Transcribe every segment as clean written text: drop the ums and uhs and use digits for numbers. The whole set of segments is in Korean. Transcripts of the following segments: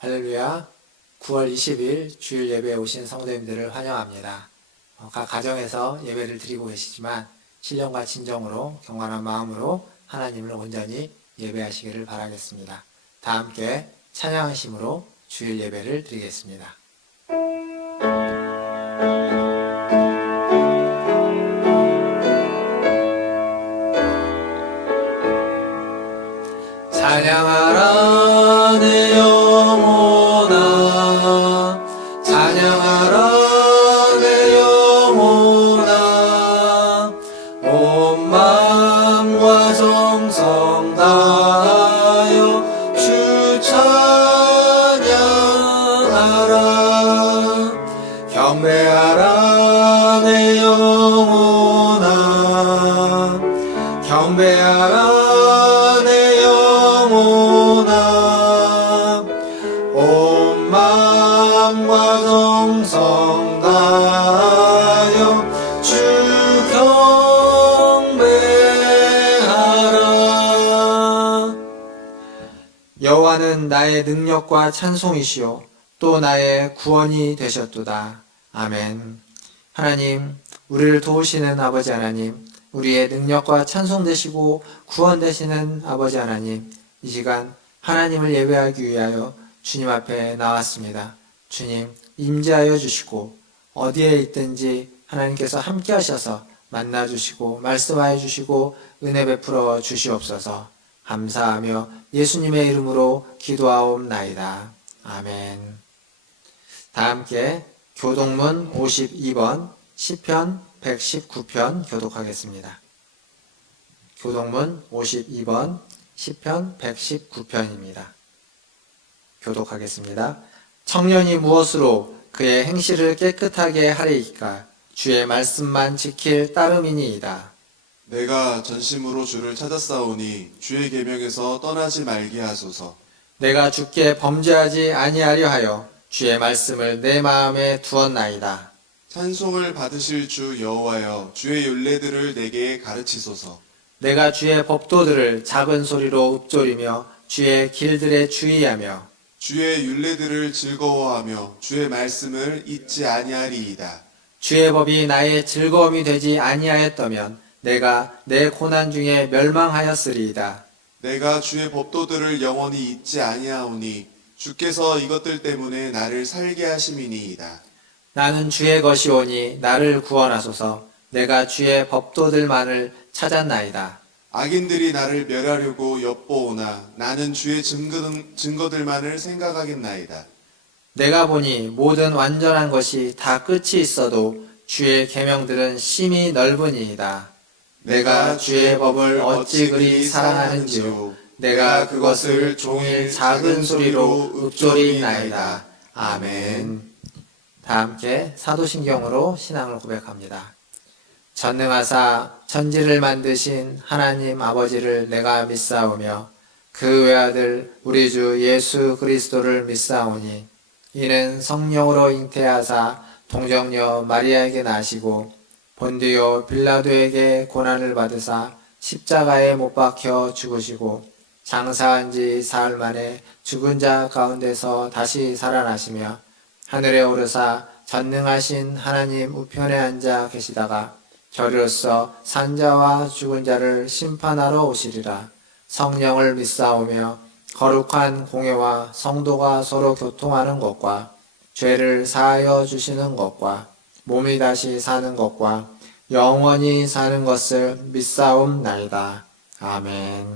할렐루야. 9월 20일 주일 예배에 오신 성도님들을 환영합니다. 각 가정에서 예배를 드리고 계시지만 신령과 진정으로 경건한 마음으로 하나님을 온전히 예배하시기를 바라겠습니다. 다 함께 찬양하심으로 주일 예배를 드리겠습니다. 찬양하라 내 영혼아, 찬양하라 내 영혼아, 온 마음과 정성 다하여 주 찬양하라. 경배하라 내 영혼아, 경배하라 내 영혼아, 온 마음과 정성 다하여 주 경배하라. 여호와는 나의 능력과 찬송이시요 또 나의 구원이 되셨도다. 아멘. 하나님, 우리를 도우시는 아버지 하나님, 우리의 능력과 찬송 되시고 구원 되시는 아버지 하나님, 이 시간 하나님을 예배하기 위하여 주님 앞에 나왔습니다. 주님, 임재하여 주시고 어디에 있든지 하나님께서 함께 하셔서 만나 주시고 말씀하여 주시고 은혜 베풀어 주시옵소서. 감사하며 예수님의 이름으로 기도하옵나이다. 아멘. 다 함께 교동문 52번 시편 119편 교독하겠습니다. 교동문 52번 시편 119편입니다. 교독하겠습니다. 청년이 무엇으로 그의 행실을 깨끗하게 하리이까? 주의 말씀만 지킬 따름이니이다. 내가 전심으로 주를 찾았사오니 주의 계명에서 떠나지 말게 하소서. 내가 주께 범죄하지 아니하려 하여 주의 말씀을 내 마음에 두었나이다. 찬송을 받으실 주 여호와여, 주의 율례들을 내게 가르치소서. 내가 주의 법도들을 작은 소리로 읊조리며 주의 길들에 주의하며 주의 율례들을 즐거워하며 주의 말씀을 잊지 아니하리이다. 주의 법이 나의 즐거움이 되지 아니하였다면 내가 내 고난 중에 멸망하였으리이다. 내가 주의 법도들을 영원히 잊지 아니하오니 주께서 이것들 때문에 나를 살게 하심이니이다. 나는 주의 것이오니 나를 구원하소서. 내가 주의 법도들만을 찾았나이다. 악인들이 나를 멸하려고 엿보오나 나는 주의 증거들만을 생각하겠나이다. 내가 보니 모든 완전한 것이 다 끝이 있어도 주의 계명들은 심히 넓으니이다. 내가 주의 법을 어찌 그리 사랑하는지요. 내가 그것을 종일 작은 소리로 읊조리나이다. 아멘. 다 함께 사도신경으로 신앙을 고백합니다. 전능하사 천지를 만드신 하나님 아버지를 내가 믿사오며 그 외아들 우리 주 예수 그리스도를 믿사오니 이는 성령으로 잉태하사 동정녀 마리아에게 나시고 본디오 빌라도에게 고난을 받으사 십자가에 못 박혀 죽으시고 장사한 지 사흘 만에 죽은 자 가운데서 다시 살아나시며 하늘에 오르사 전능하신 하나님 우편에 앉아 계시다가 저리로서 산자와 죽은 자를 심판하러 오시리라. 성령을 믿사오며 거룩한 공회와 성도가 서로 교통하는 것과 죄를 사하여 주시는 것과 몸이 다시 사는 것과 영원히 사는 것을 믿사옵나이다. 아멘.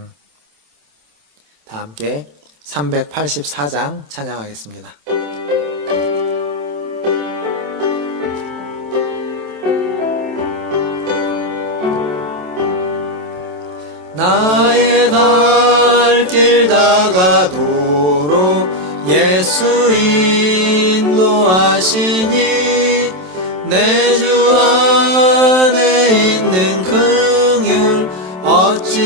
다 함께 384장 찬양하겠습니다. 나의 갈 길 다가도록 예수 인도하시니 내 주 안에 있는 긍휼 어찌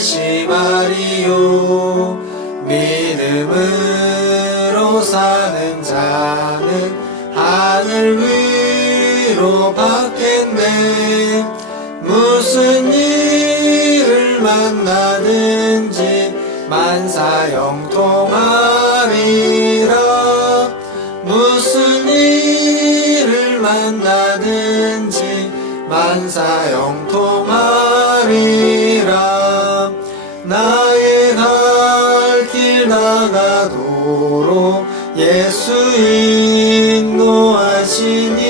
의심하리요. 믿음으로 사는 자는 하늘 위로 받겠네. 무슨 일을 만나든지 만사 영통하리. 만나든지 만사 영통하리라. 나의 갈 길 나가도록 예수 인도하시니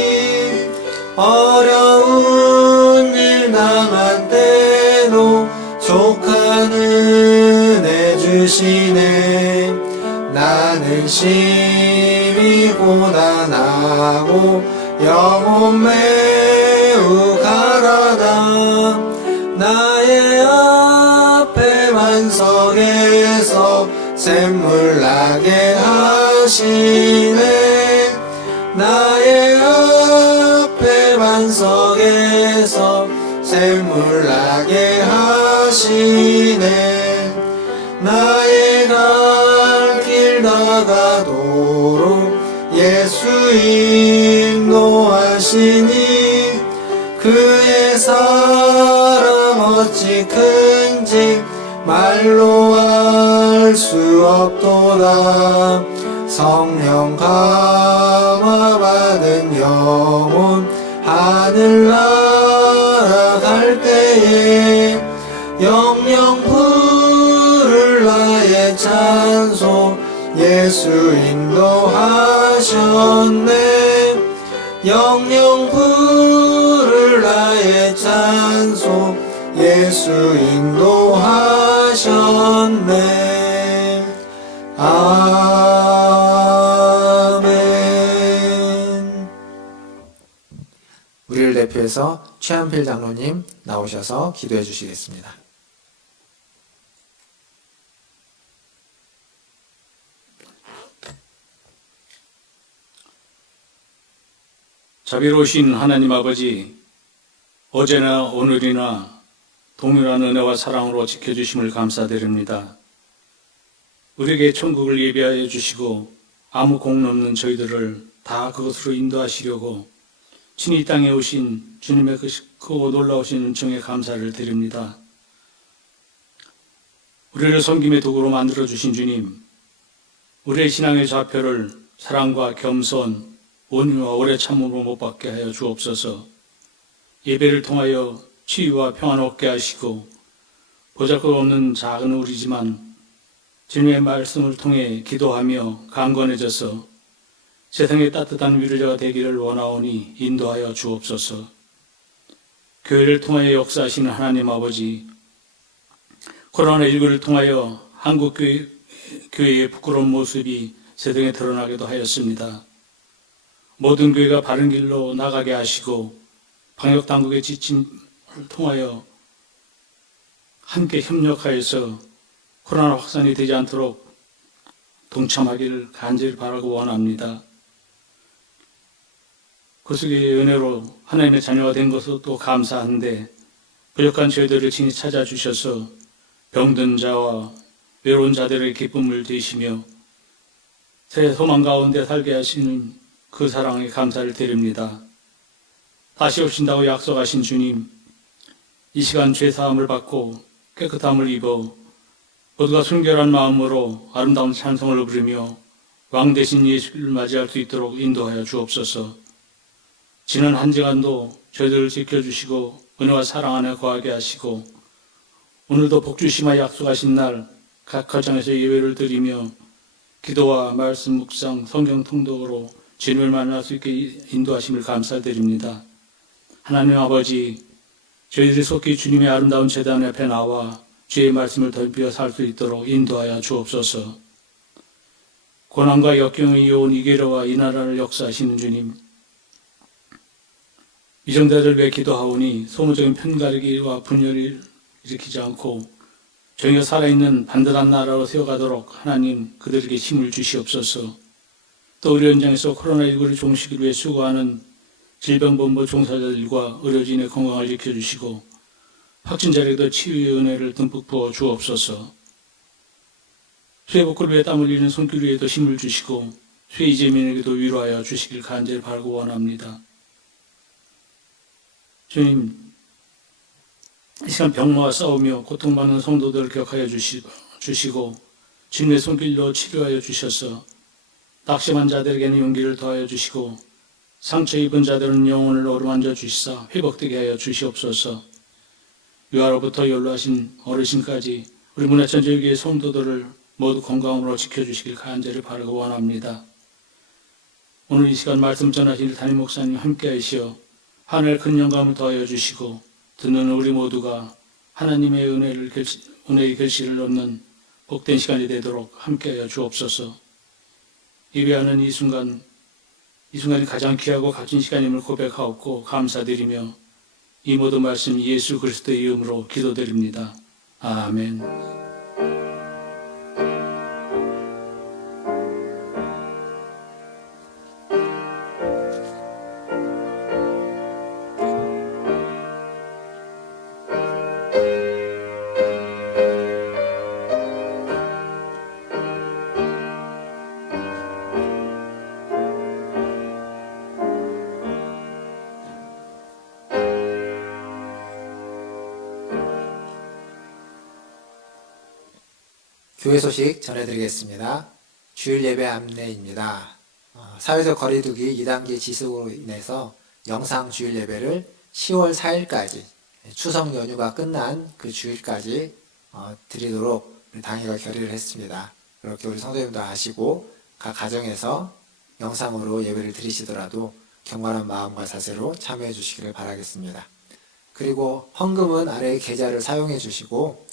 어려운 일 당한 때도 족한 은혜 주시네. 나는 심히 고단하고 영혼 매우 가라다. 나의 앞에 반석에서 샘물 나게 하시네. 나의 앞에 반석에서 샘물 나게 하시네. 나의 갈 길 나가도록 예수 인도하시니 그의 사랑 어찌 큰지 말로 알 수 없도다. 성령 감화 받은 영혼 하늘 날아갈 때에 영영 부를 나의 찬송 예수 인도하셨네. 영영 부를 나의 찬송 예수 인도하셨네. 아멘. 우리를 대표해서 최한필 장로님 나오셔서 기도해 주시겠습니다. 자비로우신 하나님 아버지, 어제나 오늘이나 동일한 은혜와 사랑으로 지켜주심을 감사드립니다. 우리에게 천국을 예비하여 주시고 아무 공로 없는 저희들을 다 그것으로 인도하시려고 친히 이 땅에 오신 주님의 크고 놀라우신 은총에 감사를 드립니다. 우리를 섬김의 도구로 만들어주신 주님, 우리의 신앙의 좌표를 사랑과 겸손, 온유와 오래 참음으로 못 받게 하여 주옵소서. 예배를 통하여 치유와 평안을 얻게 하시고 보잘것없는 작은 우리지만 주님의 말씀을 통해 기도하며 강건해져서 세상의 따뜻한 위로자가 되기를 원하오니 인도하여 주옵소서. 교회를 통하여 역사하시는 하나님 아버지, 코로나19를 통하여 한국 교회의 부끄러운 모습이 세상에 드러나기도 하였습니다. 모든 교회가 바른 길로 나가게 하시고 방역당국의 지침을 통하여 함께 협력하여서 코로나 확산이 되지 않도록 동참하기를 간절히 바라고 원합니다. 그 속의 은혜로 하나님의 자녀가 된 것도 감사한데 부족한 저희들을 친히 찾아주셔서 병든 자와 외로운 자들의 기쁨을 되시며 새 소망 가운데 살게 하시는 그 사랑에 감사를 드립니다. 다시 오신다고 약속하신 주님, 이 시간 죄사함을 받고 깨끗함을 입어 모두가 순결한 마음으로 아름다운 찬송을 부르며 왕 대신 예수를 맞이할 수 있도록 인도하여 주옵소서. 지난 한 주간도 저희들을 지켜주시고 은혜와 사랑 안에 거하게 하시고 오늘도 복주심하 약속하신 날 각 가정에서 예배를 드리며 기도와 말씀 묵상, 성경 통독으로 주님을 만날 수 있게 인도하심을 감사드립니다. 하나님 아버지, 저희들이 속히 주님의 아름다운 제단 앞에 나와 주의 말씀을 덜비어 살 수 있도록 인도하여 주옵소서. 고난과 역경의 이어온 이 괴로와 이 나라를 역사하시는 주님, 이정자들 위해 기도하오니 소모적인 편가르기와 분열을 일으키지 않고 정의가 살아있는 반듯한 나라로 세워가도록 하나님 그들에게 힘을 주시옵소서. 또 우리 현장에서 코로나19를 종식을 위해 수고하는 질병본부 종사자들과 의료진의 건강을 지켜주시고 확진자에게도 치유의 은혜를 듬뿍 부어 주옵소서. 수해복구를 위해 땀 흘리는 손길에도 힘을 주시고 수해이재민에게도 위로하여 주시길 간절히 바라고 원합니다. 주님, 이 시간 병마와 싸우며 고통받는 성도들을 격하여 주시고 주님의 손길로 치료하여 주셔서 낙심한 자들에게는 용기를 더하여 주시고 상처 입은 자들은 영혼을 어루만져 주시사 회복되게 하여 주시옵소서. 유아로부터 연로하신 어르신까지 우리 문화천지교회 성도들을 모두 건강으로 지켜주시길 간절히 바라고 원합니다. 오늘 이 시간 말씀 전하실 담임 목사님 함께 하시어 하늘 큰 영감을 더하여 주시고 듣는 우리 모두가 하나님의 은혜의 결실을 얻는 복된 시간이 되도록 함께하여 주옵소서. 예배하는 이 순간이 가장 귀하고 값진 시간임을 고백하옵고 감사드리며 이 모든 말씀 예수 그리스도의 이름으로 기도드립니다. 아멘. 교회 소식 전해드리겠습니다. 주일 예배 안내입니다. 사회적 거리두기 2단계 지속으로 인해서 영상 주일 예배를 10월 4일까지 추석 연휴가 끝난 그 주일까지 드리도록 우리 당회가 결의를 했습니다. 그렇게 우리 성도님도 아시고 각 가정에서 영상으로 예배를 드리시더라도 경건한 마음과 자세로 참여해 주시기를 바라겠습니다. 그리고 헌금은 아래의 계좌를 사용해 주시고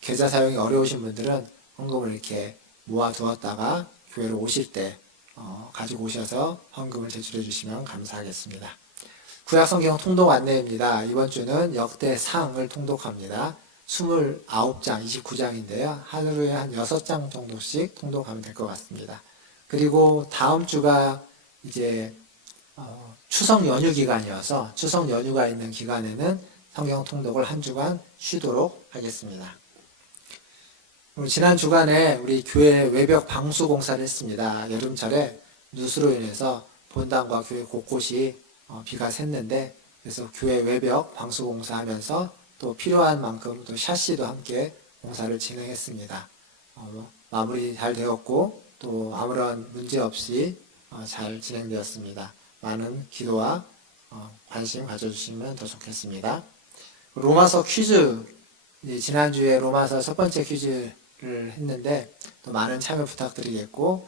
계좌 사용이 어려우신 분들은 헌금을 이렇게 모아두었다가 교회로 오실 때 가지고 오셔서 헌금을 제출해 주시면 감사하겠습니다. 구약성경 통독 안내입니다. 이번 주는 역대상을 통독합니다. 29장, 29장인데요. 하루에 한 6장 정도씩 통독하면 될 것 같습니다. 그리고 다음 주가 이제 추석 연휴 기간이어서 추석 연휴가 있는 기간에는 성경 통독을 한 주간 쉬도록 하겠습니다. 지난 주간에 우리 교회 외벽 방수 공사를 했습니다. 여름철에 누수로 인해서 본당과 교회 곳곳이 비가 샜는데 그래서 교회 외벽 방수 공사하면서 또 필요한 만큼 또 샤시도 함께 공사를 진행했습니다. 마무리 잘 되었고 또 아무런 문제 없이 잘 진행되었습니다. 많은 기도와 관심 가져주시면 더 좋겠습니다. 로마서 퀴즈, 지난주에 로마서 첫 번째 퀴즈를 했는데 또 많은 참여 부탁드리겠고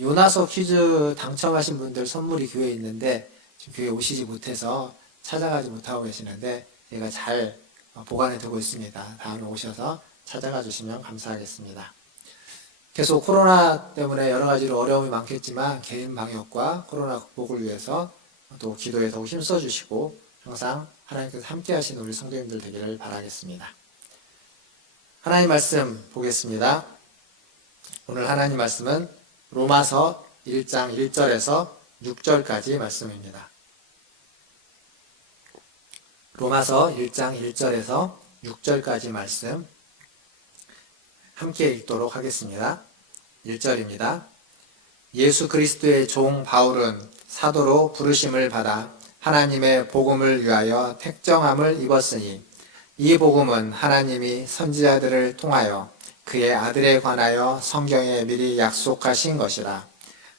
요나서 퀴즈 당첨하신 분들 선물이 교회에 있는데 지금 교회에 오시지 못해서 찾아가지 못하고 계시는데 제가 잘 보관해 두고 있습니다. 다음에 오셔서 찾아가 주시면 감사하겠습니다. 계속 코로나 때문에 여러 가지로 어려움이 많겠지만 개인 방역과 코로나 극복을 위해서 또 기도에 더욱 힘써 주시고 항상 하나님께서 함께 하신 우리 성도님들 되기를 바라겠습니다. 하나님 말씀 보겠습니다. 오늘 하나님 말씀은 로마서 1장 1절에서 6절까지 말씀입니다. 로마서 1장 1절에서 6절까지 말씀 함께 읽도록 하겠습니다. 1절입니다. 예수 그리스도의 종 바울은 사도로 부르심을 받아 하나님의 복음을 위하여 택정함을 입었으니 이 복음은 하나님이 선지자들을 통하여 그의 아들에 관하여 성경에 미리 약속하신 것이라.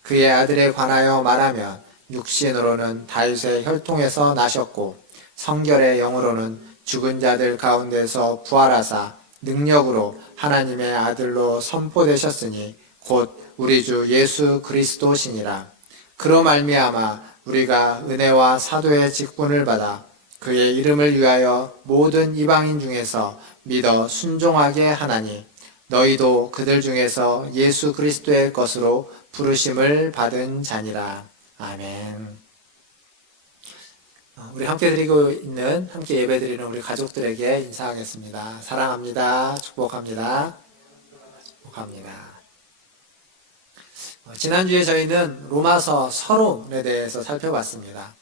그의 아들에 관하여 말하면 육신으로는 다윗의 혈통에서 나셨고 성결의 영으로는 죽은 자들 가운데서 부활하사 능력으로 하나님의 아들로 선포되셨으니 곧 우리 주 예수 그리스도시니라. 그로 말미암아 우리가 은혜와 사도의 직분을 받아 그의 이름을 위하여 모든 이방인 중에서 믿어 순종하게 하나니 너희도 그들 중에서 예수 그리스도의 것으로 부르심을 받은 자니라. 아멘. 우리 함께 함께 예배드리는 우리 가족들에게 인사하겠습니다. 사랑합니다. 축복합니다. 축복합니다. 지난주에 저희는 로마서 서론에 대해서 살펴봤습니다.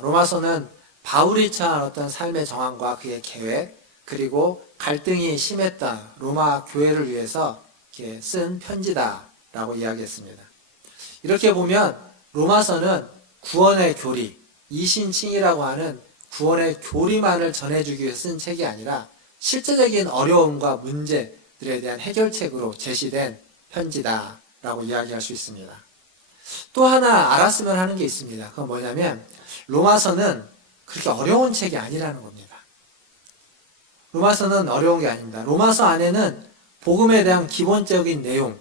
로마서는 바울이 처한 어떤 삶의 정황과 그의 계획, 그리고 갈등이 심했던 로마 교회를 위해서 이렇게 쓴 편지다라고 이야기했습니다. 이렇게 보면 로마서는 구원의 교리, 이신칭이라고 하는 구원의 교리만을 전해주기 위해 쓴 책이 아니라 실제적인 어려움과 문제들에 대한 해결책으로 제시된 편지다라고 이야기할 수 있습니다. 또 하나 알았으면 하는 게 있습니다. 그건 뭐냐면 로마서는 그렇게 어려운 책이 아니라는 겁니다. 로마서는 어려운 게 아닙니다. 로마서 안에는 복음에 대한 기본적인 내용,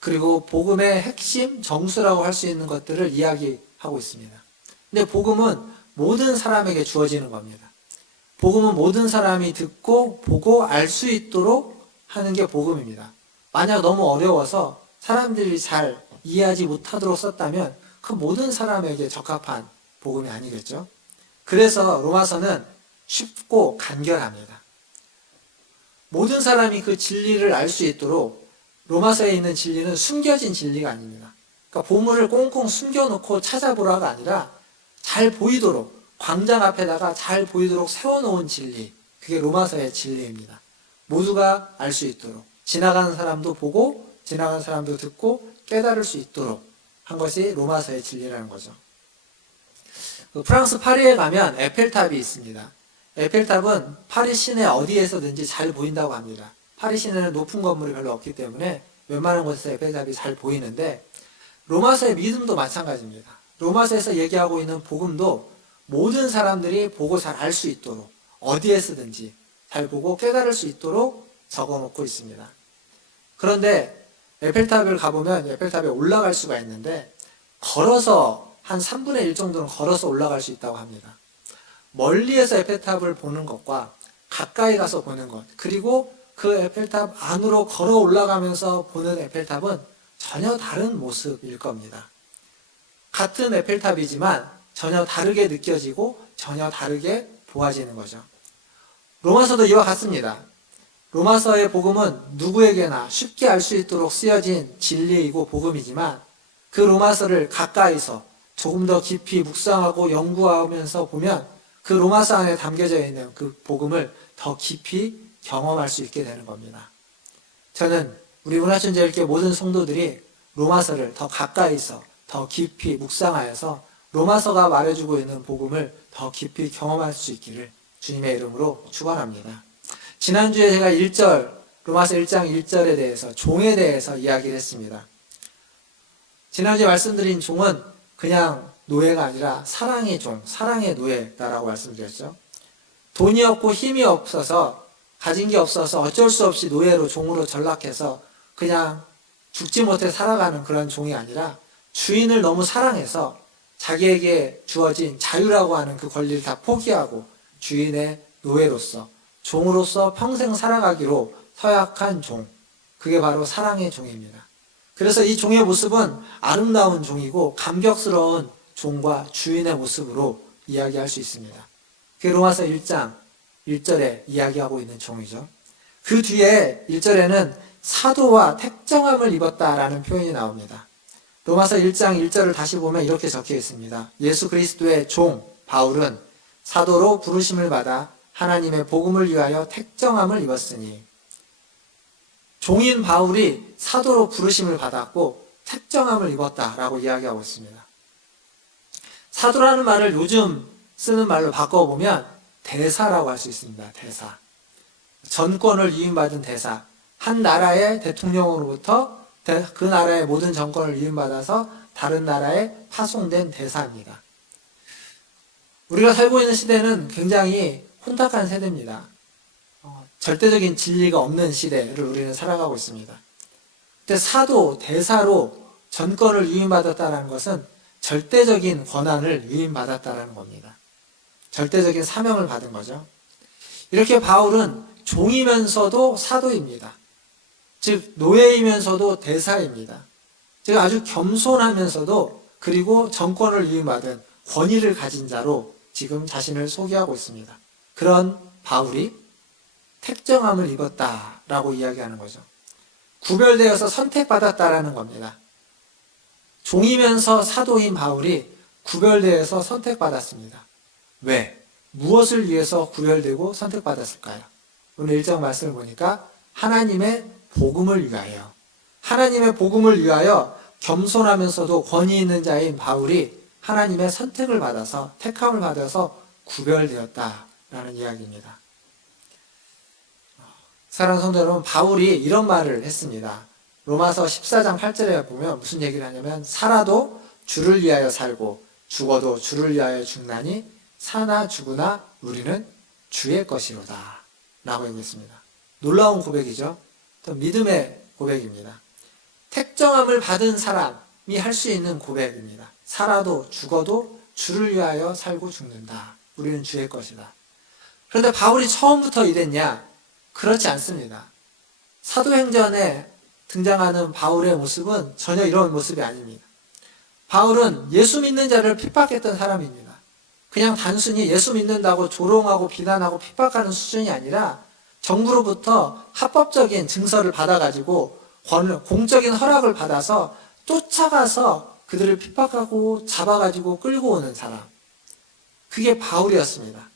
그리고 복음의 핵심, 정수라고 할 수 있는 것들을 이야기하고 있습니다. 근데 복음은 모든 사람에게 주어지는 겁니다. 복음은 모든 사람이 듣고 보고 알 수 있도록 하는 게 복음입니다. 만약 너무 어려워서 사람들이 잘 이해하지 못하도록 썼다면 그 모든 사람에게 적합한 복음이 아니겠죠. 그래서 로마서는 쉽고 간결합니다. 모든 사람이 그 진리를 알 수 있도록 로마서에 있는 진리는 숨겨진 진리가 아닙니다. 그러니까 보물을 꽁꽁 숨겨놓고 찾아보라가 아니라 잘 보이도록, 광장 앞에다가 잘 보이도록 세워놓은 진리, 그게 로마서의 진리입니다. 모두가 알 수 있도록, 지나가는 사람도 보고 지나가는 사람도 듣고 깨달을 수 있도록 한 것이 로마서의 진리라는 거죠. 프랑스 파리에 가면 에펠탑이 있습니다. 에펠탑은 파리 시내 어디에서든지 잘 보인다고 합니다. 파리 시내는 높은 건물이 별로 없기 때문에 웬만한 곳에서 에펠탑이 잘 보이는데, 로마서의 믿음도 마찬가지입니다. 로마서에서 얘기하고 있는 복음도 모든 사람들이 보고 잘 알 수 있도록, 어디에서든지 잘 보고 깨달을 수 있도록 적어놓고 있습니다. 그런데 에펠탑을 가보면 에펠탑에 올라갈 수가 있는데, 걸어서 한 3분의 1 정도는 걸어서 올라갈 수 있다고 합니다. 멀리에서 에펠탑을 보는 것과 가까이 가서 보는 것, 그리고 그 에펠탑 안으로 걸어 올라가면서 보는 에펠탑은 전혀 다른 모습일 겁니다. 같은 에펠탑이지만 전혀 다르게 느껴지고 전혀 다르게 보아지는 거죠. 로마서도 이와 같습니다. 로마서의 복음은 누구에게나 쉽게 알 수 있도록 쓰여진 진리이고 복음이지만, 그 로마서를 가까이서 조금 더 깊이 묵상하고 연구하면서 보면 그 로마서 안에 담겨져 있는 그 복음을 더 깊이 경험할 수 있게 되는 겁니다. 저는 우리 문화천재일교 모든 성도들이 로마서를 더 가까이서 더 깊이 묵상하여서 로마서가 말해주고 있는 복음을 더 깊이 경험할 수 있기를 주님의 이름으로 축원합니다. 지난주에 제가 로마서 1장 1절에 대해서, 종에 대해서 이야기를 했습니다. 지난주에 말씀드린 종은 그냥 노예가 아니라 사랑의 종, 사랑의 노예다라고 말씀드렸죠. 돈이 없고 힘이 없어서, 가진 게 없어서 어쩔 수 없이 노예로, 종으로 전락해서 그냥 죽지 못해 살아가는 그런 종이 아니라, 주인을 너무 사랑해서 자기에게 주어진 자유라고 하는 그 권리를 다 포기하고 주인의 노예로서, 종으로서 평생 살아가기로 서약한 종, 그게 바로 사랑의 종입니다. 그래서 이 종의 모습은 아름다운 종이고 감격스러운 종과 주인의 모습으로 이야기할 수 있습니다. 그게 로마서 1장 1절에 이야기하고 있는 종이죠. 그 뒤에 1절에는 사도와 택정함을 입었다라는 표현이 나옵니다. 로마서 1장 1절을 다시 보면 이렇게 적혀 있습니다. 예수 그리스도의 종 바울은 사도로 부르심을 받아 하나님의 복음을 위하여 택정함을 입었으니, 종인 바울이 사도로 부르심을 받았고 택정함을 입었다라고 이야기하고 있습니다. 사도라는 말을 요즘 쓰는 말로 바꿔보면 대사라고 할 수 있습니다. 대사. 전권을 위임받은 대사. 한 나라의 대통령으로부터 그 나라의 모든 정권을 위임받아서 다른 나라에 파송된 대사입니다. 우리가 살고 있는 시대는 굉장히 혼탁한 세대입니다. 절대적인 진리가 없는 시대를 우리는 살아가고 있습니다. 근데 사도, 대사로 전권을 위임받았다는 것은 절대적인 권한을 위임받았다는 겁니다. 절대적인 사명을 받은 거죠. 이렇게 바울은 종이면서도 사도입니다. 즉 노예이면서도 대사입니다. 즉 아주 겸손하면서도, 그리고 정권을 위임받은 권위를 가진 자로 지금 자신을 소개하고 있습니다. 그런 바울이 택정함을 입었다라고 이야기하는 거죠. 구별되어서 선택받았다라는 겁니다. 종이면서 사도인 바울이 구별되어서 선택받았습니다. 왜? 무엇을 위해서 구별되고 선택받았을까요? 오늘 1장 말씀을 보니까 하나님의 복음을 위하여, 하나님의 복음을 위하여 겸손하면서도 권위 있는 자인 바울이 하나님의 선택을 받아서, 택함을 받아서 구별되었다라는 이야기입니다. 사랑하는 성도 여러분, 바울이 이런 말을 했습니다. 로마서 14장 8절에 보면 무슨 얘기를 하냐면, 살아도 주를 위하여 살고 죽어도 주를 위하여 죽나니 사나 죽으나 우리는 주의 것이로다 라고 얘기했습니다. 놀라운 고백이죠. 또 믿음의 고백입니다. 택정함을 받은 사람이 할 수 있는 고백입니다. 살아도 죽어도 주를 위하여 살고 죽는다. 우리는 주의 것이다. 그런데 바울이 처음부터 이랬냐? 그렇지 않습니다. 사도행전에 등장하는 바울의 모습은 전혀 이런 모습이 아닙니다. 바울은 예수 믿는 자를 핍박했던 사람입니다. 그냥 단순히 예수 믿는다고 조롱하고 비난하고 핍박하는 수준이 아니라 정부로부터 합법적인 증서를 받아가지고 공적인 허락을 받아서 쫓아가서 그들을 핍박하고 잡아가지고 끌고 오는 사람. 그게 바울이었습니다.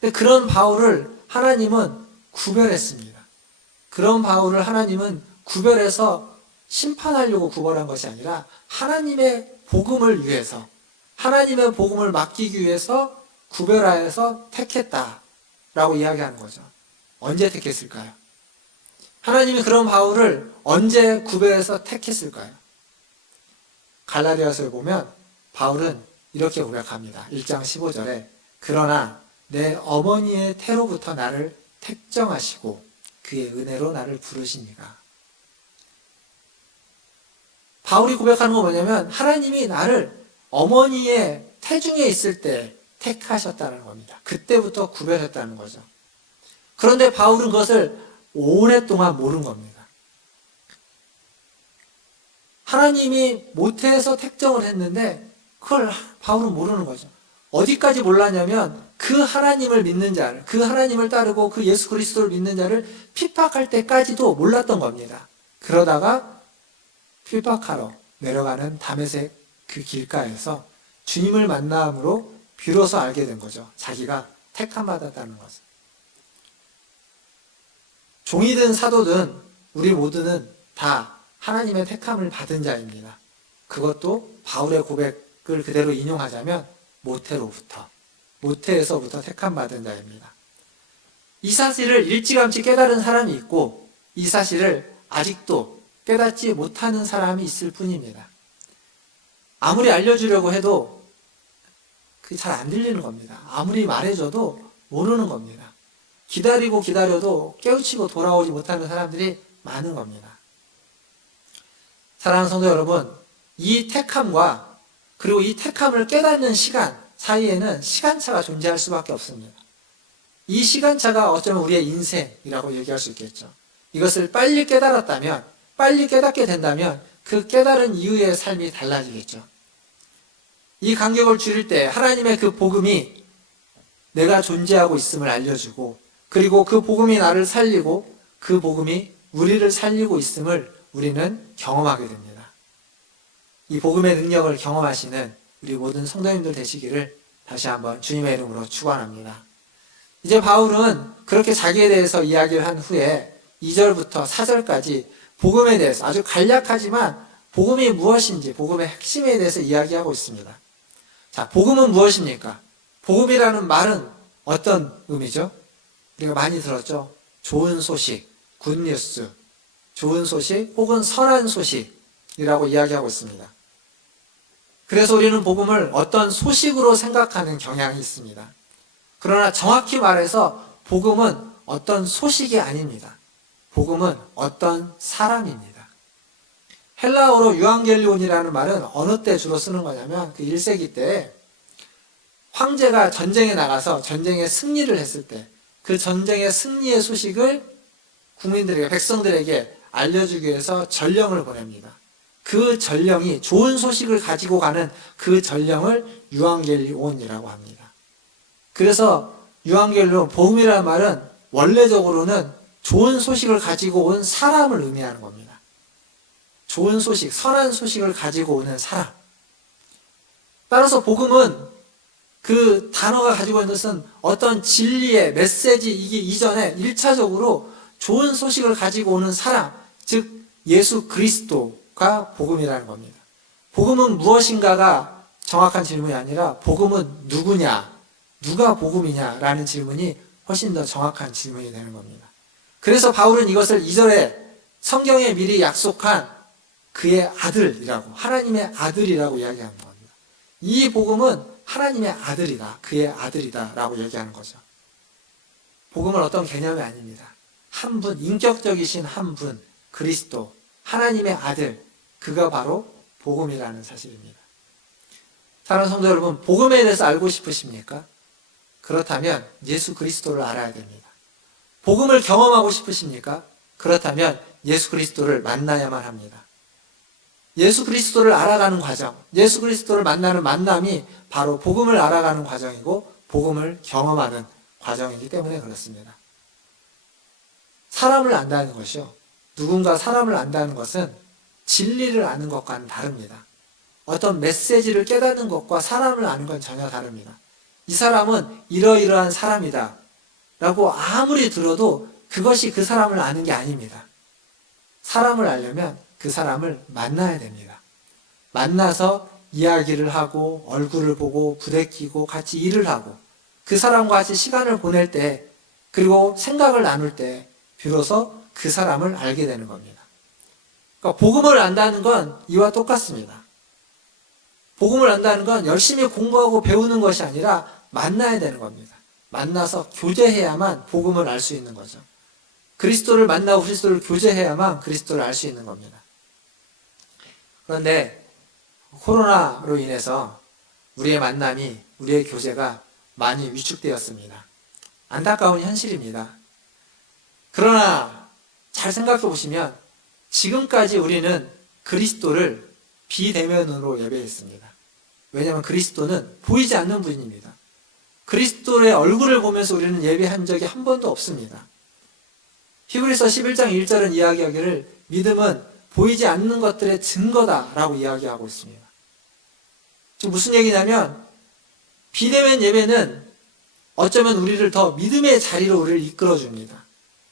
근데 그런 바울을 하나님은 구별했습니다. 그런 바울을 하나님은 구별해서 심판하려고 구별한 것이 아니라 하나님의 복음을 위해서, 하나님의 복음을 맡기기 위해서 구별하여서 택했다라고 이야기하는 거죠. 언제 택했을까요? 하나님이 그런 바울을 언제 구별해서 택했을까요? 갈라디아서에 보면 바울은 이렇게 고백합니다. 1장 15절에 그러나 내 어머니의 태로부터 나를 택정하시고 그의 은혜로 나를 부르시니가. 바울이 고백하는 건 뭐냐면 하나님이 나를 어머니의 태중에 있을 때 택하셨다는 겁니다. 그때부터 구별했다는 거죠. 그런데 바울은 그것을 오랫동안 모른 겁니다. 하나님이 모태에서 택정을 했는데 그걸 바울은 모르는 거죠. 어디까지 몰랐냐면 그 하나님을 믿는 자를, 그 하나님을 따르고 그 예수 그리스도를 믿는 자를 핍박할 때까지도 몰랐던 겁니다. 그러다가 핍박하러 내려가는 다메섹 그 길가에서 주님을 만남으로 비로소 알게 된 거죠. 자기가 택함 받았다는 것을. 종이든 사도든 우리 모두는 다 하나님의 택함을 받은 자입니다. 그것도 바울의 고백을 그대로 인용하자면 모태에서부터 택함 받은 자입니다. 이 사실을 일찌감치 깨달은 사람이 있고 이 사실을 아직도 깨닫지 못하는 사람이 있을 뿐입니다. 아무리 알려주려고 해도 그게 잘 안 들리는 겁니다. 아무리 말해줘도 모르는 겁니다. 기다리고 기다려도 깨우치고 돌아오지 못하는 사람들이 많은 겁니다. 사랑하는 성도 여러분, 이 택함과 그리고 이 택함을 깨닫는 시간 사이에는 시간차가 존재할 수밖에 없습니다. 이 시간차가 어쩌면 우리의 인생이라고 얘기할 수 있겠죠. 이것을 빨리 깨달았다면, 빨리 깨닫게 된다면 그 깨달은 이후의 삶이 달라지겠죠. 이 간격을 줄일 때 하나님의 그 복음이 내가 존재하고 있음을 알려주고 그리고 그 복음이 나를 살리고 그 복음이 우리를 살리고 있음을 우리는 경험하게 됩니다. 이 복음의 능력을 경험하시는 우리 모든 성도님들 되시기를 다시 한번 주님의 이름으로 축원합니다. 이제 바울은 그렇게 자기에 대해서 이야기를 한 후에 2절부터 4절까지 복음에 대해서 아주 간략하지만 복음이 무엇인지 복음의 핵심에 대해서 이야기하고 있습니다. 자, 복음은 무엇입니까? 복음이라는 말은 어떤 의미죠? 우리가 많이 들었죠? 좋은 소식, 굿뉴스, 좋은 소식 혹은 선한 소식이라고 이야기하고 있습니다. 그래서 우리는 복음을 어떤 소식으로 생각하는 경향이 있습니다. 그러나 정확히 말해서 복음은 어떤 소식이 아닙니다. 복음은 어떤 사람입니다. 헬라어로 유앙겔리온이라는 말은 어느 때 주로 쓰는 거냐면 그 1세기 때 황제가 전쟁에 나가서 전쟁에 승리를 했을 때 그 전쟁의 승리의 소식을 국민들에게, 백성들에게 알려주기 위해서 전령을 보냅니다. 그 전령이 좋은 소식을 가지고 가는 그 전령을 유앙겔리온이라고 합니다. 그래서 유앙겔리온, 복음이라는 말은 원래적으로는 좋은 소식을 가지고 온 사람을 의미하는 겁니다. 좋은 소식, 선한 소식을 가지고 오는 사람. 따라서 복음은 그 단어가 가지고 있는 것은 어떤 진리의 메시지이기 이전에 1차적으로 좋은 소식을 가지고 오는 사람, 즉 예수 그리스도가 복음이라는 겁니다. 복음은 무엇인가가 정확한 질문이 아니라 복음은 누구냐, 누가 복음이냐라는 질문이 훨씬 더 정확한 질문이 되는 겁니다. 그래서 바울은 이것을 2절에 성경에 미리 약속한 그의 아들이라고, 하나님의 아들이라고 이야기하는 겁니다. 이 복음은 하나님의 아들이다, 그의 아들이다 라고 얘기하는 거죠. 복음은 어떤 개념이 아닙니다. 한 분, 인격적이신 한 분, 그리스도, 하나님의 아들, 그가 바로 복음이라는 사실입니다. 사랑하는 성도 여러분, 복음에 대해서 알고 싶으십니까? 그렇다면 예수 그리스도를 알아야 됩니다. 복음을 경험하고 싶으십니까? 그렇다면 예수 그리스도를 만나야만 합니다. 예수 그리스도를 알아가는 과정, 예수 그리스도를 만나는 만남이 바로 복음을 알아가는 과정이고 복음을 경험하는 과정이기 때문에 그렇습니다. 사람을 안다는 것이요, 누군가 사람을 안다는 것은 진리를 아는 것과는 다릅니다. 어떤 메시지를 깨닫는 것과 사람을 아는 건 전혀 다릅니다. 이 사람은 이러이러한 사람이다 라고 아무리 들어도 그것이 그 사람을 아는 게 아닙니다. 사람을 알려면 그 사람을 만나야 됩니다. 만나서 이야기를 하고 얼굴을 보고 부대끼고 같이 일을 하고 그 사람과 같이 시간을 보낼 때, 그리고 생각을 나눌 때 비로소 그 사람을 알게 되는 겁니다. 그러니까 복음을 안다는 건 이와 똑같습니다. 복음을 안다는 건 열심히 공부하고 배우는 것이 아니라 만나야 되는 겁니다. 만나서 교제해야만 복음을 알 수 있는 거죠. 그리스도를 만나고 그리스도를 교제해야만 그리스도를 알 수 있는 겁니다. 그런데 코로나로 인해서 우리의 만남이, 우리의 교제가 많이 위축되었습니다. 안타까운 현실입니다. 그러나 잘 생각해 보시면 지금까지 우리는 그리스도를 비대면으로 예배했습니다. 왜냐하면 그리스도는 보이지 않는 분입니다. 그리스도의 얼굴을 보면서 우리는 예배한 적이 한 번도 없습니다. 히브리서 11장 1절은 이야기하기를 믿음은 보이지 않는 것들의 증거다라고 이야기하고 있습니다. 지금 무슨 얘기냐면 비대면 예배는 어쩌면 우리를 더 믿음의 자리로 우리를 이끌어줍니다.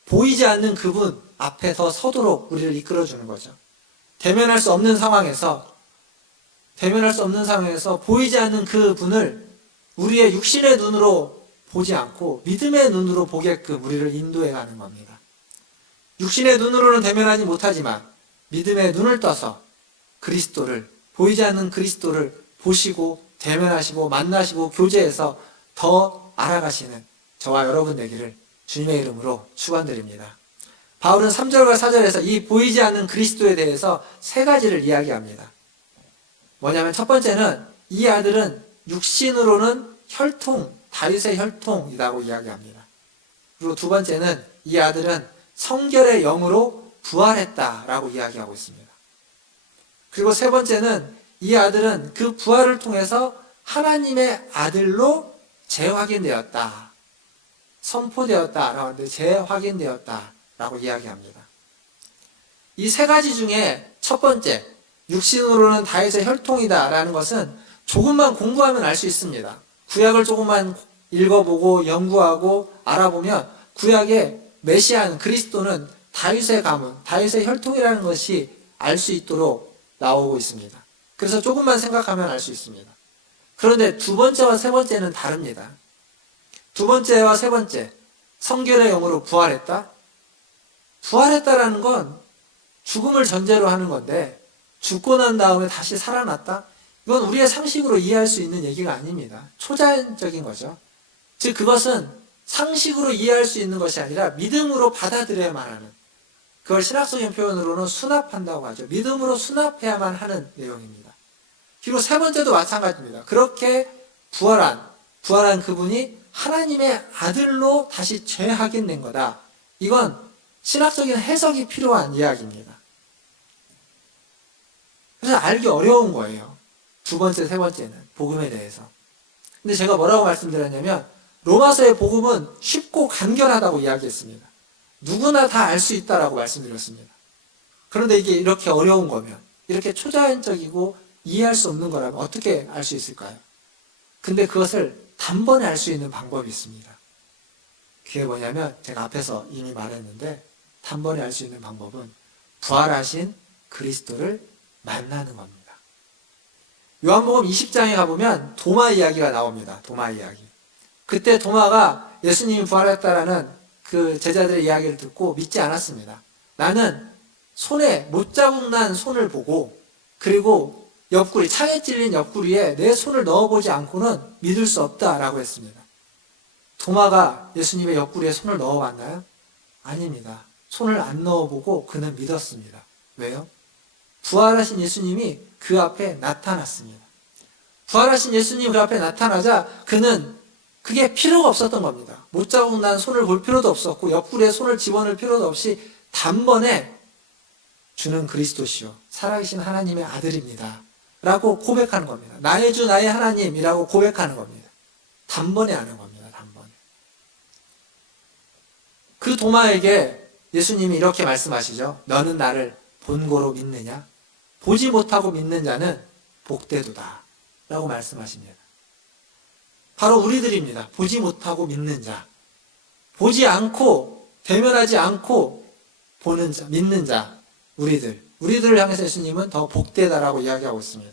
보이지 않는 그분 앞에 서 서도록 우리를 이끌어주는 거죠. 대면할 수 없는 상황에서 보이지 않는 그 분을 우리의 육신의 눈으로 보지 않고 믿음의 눈으로 보게끔 우리를 인도해 가는 겁니다. 육신의 눈으로는 대면하지 못하지만 믿음의 눈을 떠서 그리스도를, 보이지 않는 그리스도를 보시고 대면하시고 만나시고 교제해서 더 알아가시는 저와 여러분 되기를 주님의 이름으로 축원드립니다. 바울은 3절과 4절에서 이 보이지 않는 그리스도에 대해서 세 가지를 이야기합니다. 뭐냐면 첫 번째는 이 아들은 육신으로는 혈통, 다윗의 혈통이라고 이야기합니다. 그리고 두 번째는 이 아들은 성결의 영으로 부활했다라고 이야기하고 있습니다. 그리고 세 번째는 이 아들은 그 부활을 통해서 하나님의 아들로 재확인되었다, 선포되었다라고 하는데 재확인되었다라고 이야기합니다. 이 세 가지 중에 첫 번째, 육신으로는 다윗의 혈통이다라는 것은 조금만 공부하면 알 수 있습니다. 구약을 조금만 읽어보고 연구하고 알아보면 구약의 메시아는, 그리스도는 다윗의 가문, 다윗의 혈통이라는 것이 알 수 있도록 나오고 있습니다. 그래서 조금만 생각하면 알 수 있습니다. 그런데 두 번째와 세 번째는 다릅니다. 두 번째와 세 번째, 성결의 영으로 부활했다? 부활했다라는 건 죽음을 전제로 하는 건데, 죽고 난 다음에 다시 살아났다? 이건 우리의 상식으로 이해할 수 있는 얘기가 아닙니다. 초자연적인 거죠. 즉 그것은 상식으로 이해할 수 있는 것이 아니라 믿음으로 받아들여야만 하는, 그걸 신학적인 표현으로는 수납한다고 하죠. 믿음으로 수납해야만 하는 내용입니다. 그리고 세 번째도 마찬가지입니다. 그렇게 부활한 그분이 하나님의 아들로 다시 재확인된 거다. 이건 신학적인 해석이 필요한 이야기입니다. 그래서 알기 어려운 거예요. 두 번째, 세 번째는 복음에 대해서. 근데 제가 뭐라고 말씀드렸냐면 로마서의 복음은 쉽고 간결하다고 이야기했습니다. 누구나 다 알 수 있다라고 말씀드렸습니다. 그런데 이게 이렇게 어려운 거면, 이렇게 초자연적이고 이해할 수 없는 거라면 어떻게 알 수 있을까요? 근데 그것을 단번에 알 수 있는 방법이 있습니다. 그게 뭐냐면 제가 앞에서 이미 말했는데 단번에 알 수 있는 방법은 부활하신 그리스도를 만나는 겁니다. 요한복음 20장에 가보면 도마 이야기가 나옵니다. 도마 이야기. 그때 도마가 예수님이 부활했다라는 그 제자들의 이야기를 듣고 믿지 않았습니다. 나는 손에 못자국 난 손을 보고 그리고 옆구리, 창에 찔린 옆구리에 내 손을 넣어보지 않고는 믿을 수 없다라고 했습니다. 도마가 예수님의 옆구리에 손을 넣어봤나요? 아닙니다. 손을 안 넣어보고 그는 믿었습니다. 왜요? 부활하신 예수님이 그 앞에 나타났습니다. 부활하신 예수님 그 앞에 나타나자 그는 그게 필요가 없었던 겁니다. 못자국 난 손을 볼 필요도 없었고 옆구리에 손을 집어넣을 필요도 없이 단번에 주는 그리스도시요 살아계신 하나님의 아들입니다 라고 고백하는 겁니다. 나의 주 나의 하나님이라고 고백하는 겁니다. 단번에 아는 겁니다. 단번에. 그 도마에게 예수님이 이렇게 말씀하시죠. 너는 나를 본고로 믿느냐? 보지 못하고 믿는 자는 복되도다 라고 말씀하십니다. 바로 우리들입니다. 보지 못하고 믿는 자. 보지 않고 대면하지 않고 보는 자, 믿는 자. 우리들을 향해서 예수님은 더 복되다라고 이야기하고 있습니다.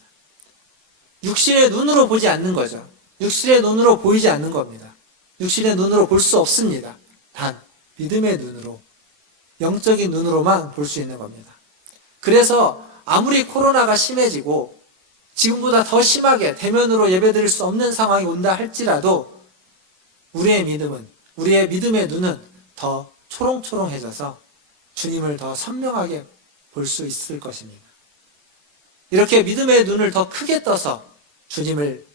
육신의 눈으로 보지 않는 거죠. 육신의 눈으로 보이지 않는 겁니다. 육신의 눈으로 볼 수 없습니다. 단 믿음의 눈으로, 영적인 눈으로만 볼 수 있는 겁니다. 그래서 아무리 코로나가 심해지고 지금보다 더 심하게 대면으로 예배드릴 수 없는 상황이 온다 할지라도 우리의 믿음의 눈은 더 초롱초롱해져서 주님을 더 선명하게 볼 수 있을 것입니다. 이렇게 믿음의 눈을 더 크게 떠서 주님을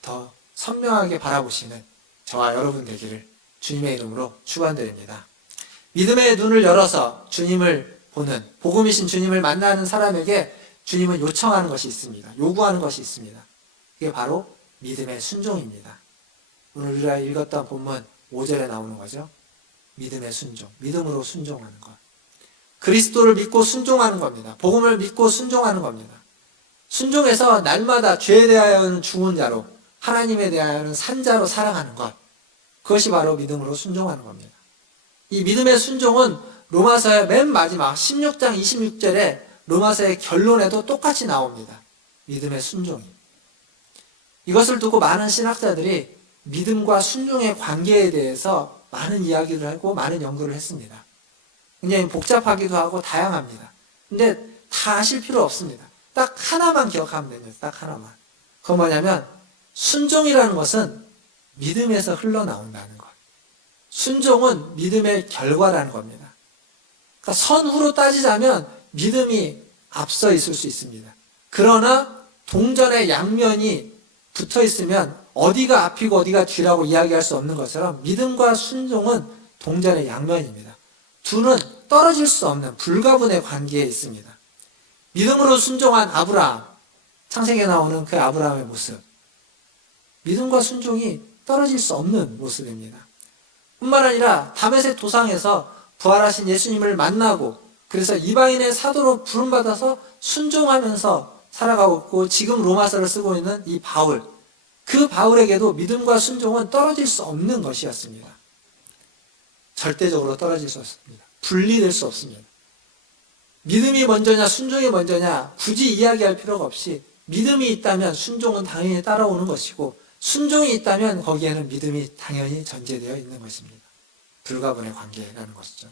더 선명하게 바라보시는 저와 여러분 되기를 주님의 이름으로 축원드립니다. 믿음의 눈을 열어서 주님을 보는, 복음이신 주님을 만나는 사람에게 주님은 요청하는 것이 있습니다. 요구하는 것이 있습니다. 그게 바로 믿음의 순종입니다. 오늘 우리가 읽었던 본문 5절에 나오는 거죠. 믿음의 순종, 믿음으로 순종하는 것. 그리스도를 믿고 순종하는 겁니다. 복음을 믿고 순종하는 겁니다. 순종해서 날마다 죄에 대하여는 죽은 자로, 하나님에 대하여는 산 자로 살아가는 것. 그것이 바로 믿음으로 순종하는 겁니다. 이 믿음의 순종은 로마서의 맨 마지막 16장 26절에 로마서의 결론에도 똑같이 나옵니다. 믿음의 순종이. 이것을 두고 많은 신학자들이 믿음과 순종의 관계에 대해서 많은 이야기를 하고 많은 연구를 했습니다. 굉장히 복잡하기도 하고 다양합니다. 근데 다 아실 필요 없습니다. 딱 하나만 기억하면 됩니다. 딱 하나만. 그건 뭐냐면 순종이라는 것은 믿음에서 흘러나온다는 것. 순종은 믿음의 결과라는 겁니다. 그러니까 선후로 따지자면 믿음이 앞서 있을 수 있습니다. 그러나 동전의 양면이 붙어 있으면 어디가 앞이고 어디가 뒤라고 이야기할 수 없는 것처럼 믿음과 순종은 동전의 양면입니다. 둘은 떨어질 수 없는 불가분의 관계에 있습니다. 믿음으로 순종한 아브라함, 창세기에 나오는 그 아브라함의 모습. 믿음과 순종이 떨어질 수 없는 모습입니다. 뿐만 아니라 다메섹 도상에서 부활하신 예수님을 만나고 그래서 이방인의 사도로 부름받아서 순종하면서 살아가고 있고 지금 로마서를 쓰고 있는 이 바울, 그 바울에게도 믿음과 순종은 떨어질 수 없는 것이었습니다. 절대적으로 떨어질 수 없습니다. 분리될 수 없습니다. 믿음이 먼저냐 순종이 먼저냐 굳이 이야기할 필요가 없이 믿음이 있다면 순종은 당연히 따라오는 것이고 순종이 있다면 거기에는 믿음이 당연히 전제되어 있는 것입니다. 불가분의 관계라는 것이죠.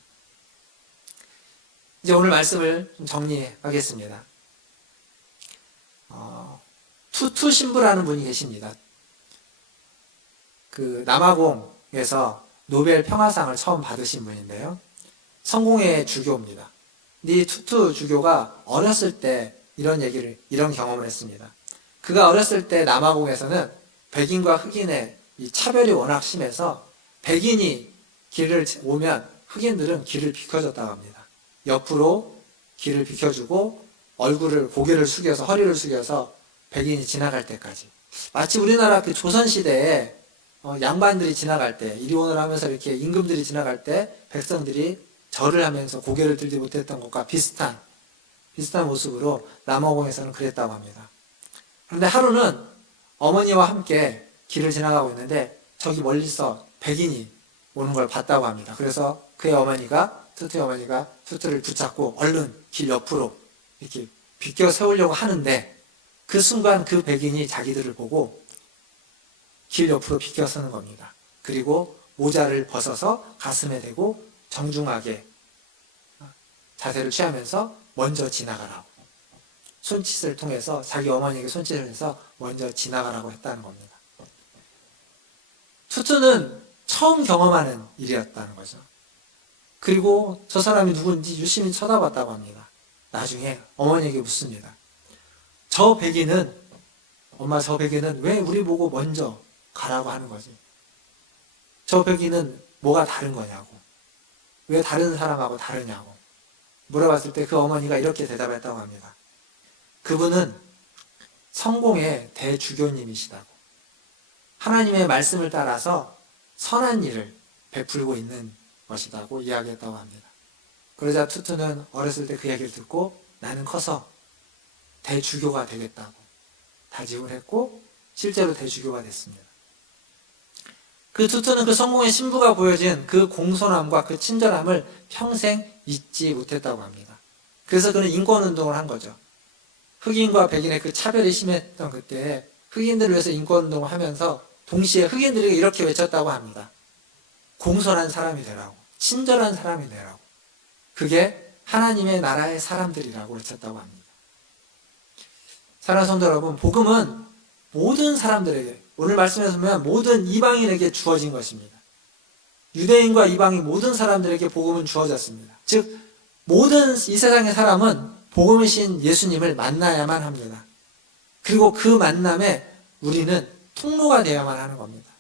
이제 오늘 말씀을 좀 정리하겠습니다. 투투 신부라는 분이 계십니다. 그 남아공에서 노벨 평화상을 처음 받으신 분인데요. 성공회 주교입니다. 근데 이 투투 주교가 어렸을 때 이런 경험을 했습니다. 그가 어렸을 때 남아공에서는 백인과 흑인의 이 차별이 워낙 심해서 백인이 길을 오면 흑인들은 길을 비켜줬다고 합니다. 옆으로 길을 비켜주고 고개를 숙여서 허리를 숙여서 백인이 지나갈 때까지. 마치 우리나라 그 조선시대에 양반들이 지나갈 때 이리온을 하면서 이렇게 임금들이 지나갈 때 백성들이 절을 하면서 고개를 들지 못했던 것과 비슷한 모습으로 남아공에서는 그랬다고 합니다. 그런데 하루는 어머니와 함께 길을 지나가고 있는데 저기 멀리서 백인이 오는 걸 봤다고 합니다. 그래서 투투의 어머니가 투투를 붙잡고 얼른 길 옆으로 이렇게 비껴 세우려고 하는데 그 순간 그 백인이 자기들을 보고 길 옆으로 비껴 서는 겁니다. 그리고 모자를 벗어서 가슴에 대고 정중하게 자세를 취하면서 먼저 지나가라고. 손짓을 통해서 자기 어머니에게 손짓을 해서 먼저 지나가라고 했다는 겁니다. 투투는 처음 경험하는 일이었다는 거죠. 그리고 저 사람이 누군지 유심히 쳐다봤다고 합니다. 나중에 어머니에게 묻습니다. 저 백이는, 엄마 저 백이는 왜 우리 보고 먼저 가라고 하는 거지? 저 백이는 뭐가 다른 거냐고. 왜 다른 사람하고 다르냐고 물어봤을 때 그 어머니가 이렇게 대답했다고 합니다. 그분은 성공의 대주교님이시다고. 하나님의 말씀을 따라서 선한 일을 베풀고 있는 것이라고 이야기했다고 합니다. 그러자 투투는 어렸을 때 그 얘기를 듣고 나는 커서 대주교가 되겠다고 다짐을 했고 실제로 대주교가 됐습니다. 그 투투는 그 성공의 신부가 보여진 그 공손함과 그 친절함을 평생 잊지 못했다고 합니다. 그래서 그는 인권운동을 한 거죠. 흑인과 백인의 그 차별이 심했던 그때에 흑인들을 위해서 인권운동을 하면서 동시에 흑인들에게 이렇게 외쳤다고 합니다. 공손한 사람이 되라고, 친절한 사람이 되라고. 그게 하나님의 나라의 사람들이라고 외쳤다고 합니다. 사랑하는 성도 여러분, 복음은 모든 사람들에게, 오늘 말씀에서 보면 모든 이방인에게 주어진 것입니다. 유대인과 이방인 모든 사람들에게 복음은 주어졌습니다. 즉 모든 이 세상의 사람은 복음이신 예수님을 만나야만 합니다. 그리고 그 만남에 우리는 통로가 되어야만 하는 겁니다.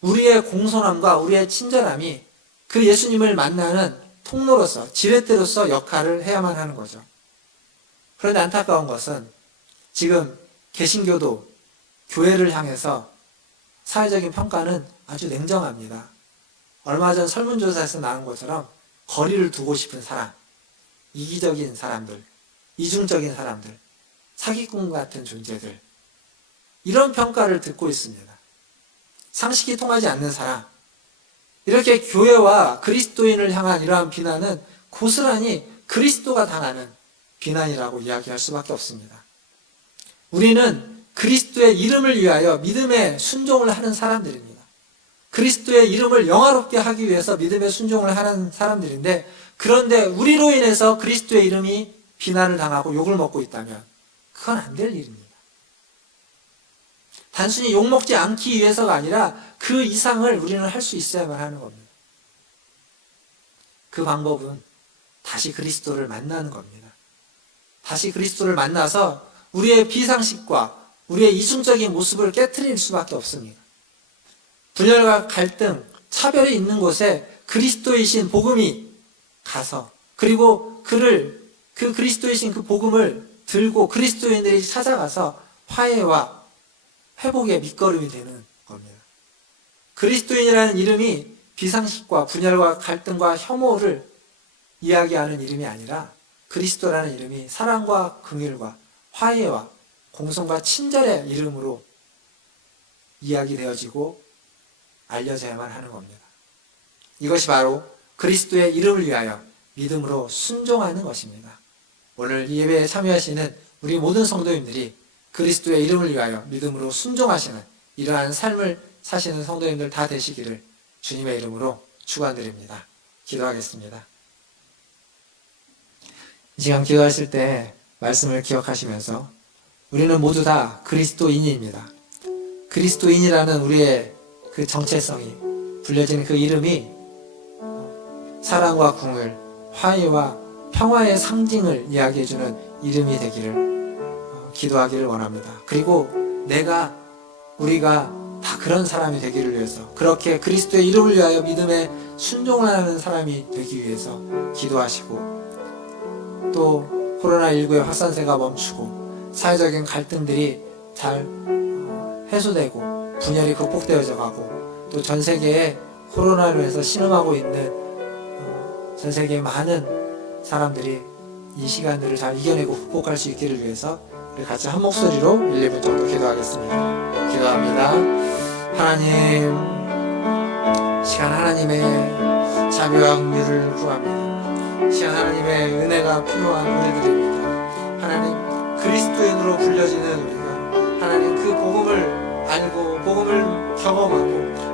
우리의 공손함과 우리의 친절함이 그 예수님을 만나는 통로로서, 지렛대로서 역할을 해야만 하는 거죠. 그런데 안타까운 것은 지금 개신교도 교회를 향해서 사회적인 평가는 아주 냉정합니다. 얼마 전 설문조사에서 나온 것처럼 거리를 두고 싶은 사람, 이기적인 사람들, 이중적인 사람들, 사기꾼 같은 존재들, 이런 평가를 듣고 있습니다. 상식이 통하지 않는 사람, 이렇게 교회와 그리스도인을 향한 이러한 비난은 고스란히 그리스도가 당하는 비난이라고 이야기할 수밖에 없습니다. 우리는 그리스도의 이름을 위하여 믿음에 순종을 하는 사람들입니다. 그리스도의 이름을 영화롭게 하기 위해서 믿음에 순종을 하는 사람들인데, 그런데 우리로 인해서 그리스도의 이름이 비난을 당하고 욕을 먹고 있다면 그건 안 될 일입니다. 단순히 욕먹지 않기 위해서가 아니라 그 이상을 우리는 할 수 있어야만 하는 겁니다. 그 방법은 다시 그리스도를 만나는 겁니다. 다시 그리스도를 만나서 우리의 비상식과 우리의 이중적인 모습을 깨트릴 수밖에 없습니다. 분열과 갈등, 차별이 있는 곳에 그리스도이신 복음이 가서, 그리고 그 그리스도이신 그 복음을 들고 그리스도인들이 찾아가서 화해와 회복의 밑거름이 되는 겁니다. 그리스도인이라는 이름이 비상식과 분열과 갈등과 혐오를 이야기하는 이름이 아니라 그리스도라는 이름이 사랑과 긍휼과 화해와 공손과 친절의 이름으로 이야기되어지고 알려져야만 하는 겁니다. 이것이 바로 그리스도의 이름을 위하여 믿음으로 순종하는 것입니다. 오늘 이 예배에 참여하시는 우리 모든 성도님들이 그리스도의 이름을 위하여 믿음으로 순종하시는 이러한 삶을 사시는 성도님들 다 되시기를 주님의 이름으로 축원드립니다. 기도하겠습니다. 이 시간 기도하실 때 말씀을 기억하시면서 우리는 모두 다 그리스도인입니다. 그리스도인이라는 우리의 그 정체성이 불려지는 그 이름이 사랑과 궁을, 화해와 평화의 상징을 이야기해주는 이름이 되기를 기도하기를 원합니다. 그리고 우리가 다 그런 사람이 되기를 위해서, 그렇게 그리스도의 이름을 위하여 믿음에 순종을 하는 사람이 되기 위해서 기도하시고, 또 코로나19의 확산세가 멈추고 사회적인 갈등들이 잘 해소되고 분열이 극복되어져 가고, 또 전 세계에 코로나로 해서 신음하고 있는 전 세계의 많은 사람들이 이 시간들을 잘 이겨내고 극복할 수 있기를 위해서 우리 같이 한 목소리로 1, 2분 정도 기도하겠습니다. 기도합니다. 하나님, 시간 하나님의 자비와 긍휼을 구합니다. 시간 하나님의 은혜가 필요한 우리들입니다. 하나님, 그리스도인으로 불려지는 우리가, 하나님 그 복음을 알고 복음을 경험하고